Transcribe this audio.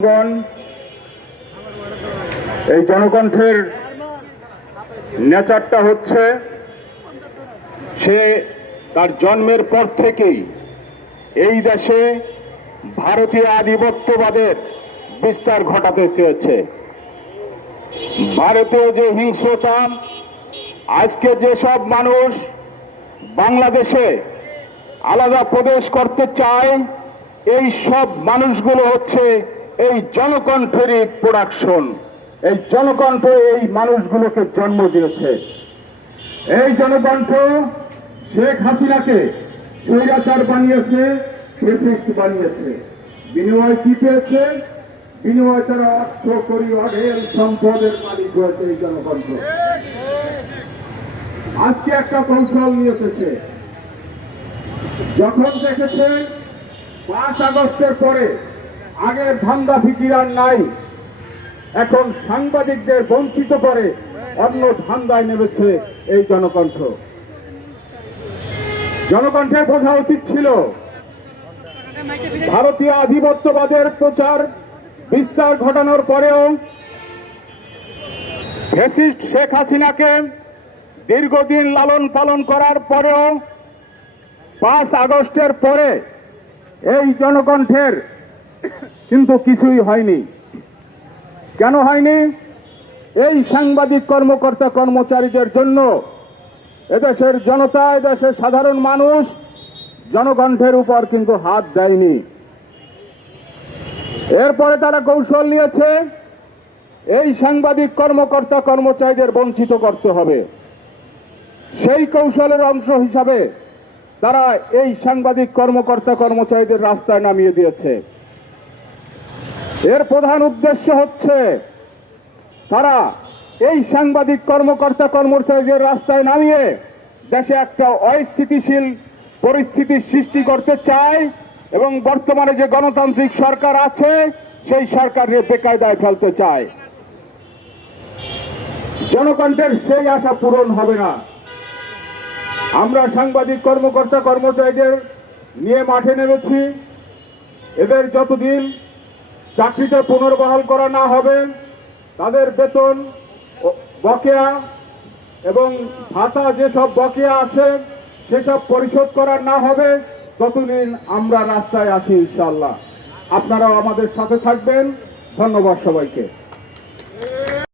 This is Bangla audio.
গণ এই জনকণ্ঠের নেচারটা হচ্ছে সে তার জন্মের পর থেকেই এই দেশে ভারতীয় আধিপত্যবাদের বিস্তার ঘটাতে চেয়েছে। ভারতীয় যে হিংস্রতা, আজকে যেসব মানুষ বাংলাদেশে আলাদা প্রদেশ করতে চায়, এই সব মানুষগুলো হচ্ছে এই জনকণ্ঠেরই প্রোডাকশন। এই জনকণ্ঠ এই মানুষগুলোকে জন্ম দিয়েছে। এই জনকণ্ঠ শেখ হাসিনাকে স্বৈরাচার বানিয়েছে, ফ্যাসিস্ট বানিয়েছে। বিনিময় কি পেয়েছে? বিনিময় তারা অর্থ করি অঢেল সম্পদের মালিক হয়েছে এই জনকণ্ঠ। আজকে একটা কৌশল নিয়েছে সে, যখন দেখেছে 5 আগস্টের পরে আগের ধান্দা ফিকির আর নাই, এখন সাংবাদিকদের বঞ্চিত করে অন্য ধান্দায় নেমেছে এই জনকণ্ঠ। জনকণ্ঠের বোঝা উচিত ছিল ভারতীয় আধিপত্যবাদের প্রচার বিস্তার ঘটানোর পরেও ফ্যাসিস্ট শেখ হাসিনাকে দীর্ঘদিন লালন পালন করার পরেও 5 আগস্টের পরে এই জনকণ্ঠের কিন্তু কিছুই হয়নি। কেন হয়নি? এই সাংবাদিক কর্মকর্তা কর্মচারীদের জন্য এদেশের জনতা, এদেশের সাধারণ মানুষ জনকণ্ঠের উপর কিন্তু হাত দেয়নি। এরপরে তারা কৌশল নিয়েছে এই সাংবাদিক কর্মকর্তা কর্মচারীদের বঞ্চিত করতে হবে। সেই কৌশলের অংশ হিসাবে তারা এই সাংবাদিক কর্মকর্তা কর্মচারীদের রাস্তায় নামিয়ে দিয়েছে। এর প্রধান উদ্দেশ্য হচ্ছে তারা এই সাংবাদিক কর্মকর্তা কর্মচারীদের রাস্তায় নামিয়ে দেশে একটা অস্থিতিশীল পরিস্থিতির সৃষ্টি করতে চায় এবং বর্তমানে যে গণতান্ত্রিক সরকার আছে সেই সরকারকে বেকায়দায় ফেলতে চায়। জনকণ্ঠের সেই আশা পূরণ হবে না। আমরা সাংবাদিক কর্মকর্তা কর্মচারীদের নিয়ে মাঠে নেমেছি। এদের যতদিন চাকরিতে পুনর্বহাল করা না হবে, তাদের বেতন বকেয়া এবং ভাতা যেসব বকেয়া আছে সেসব পরিশোধ করা না হবে, ততদিন আমরা রাস্তায় আছি ইনশাআল্লাহ। আপনারাও আমাদের সাথে থাকবেন। ধন্যবাদ সবাইকে।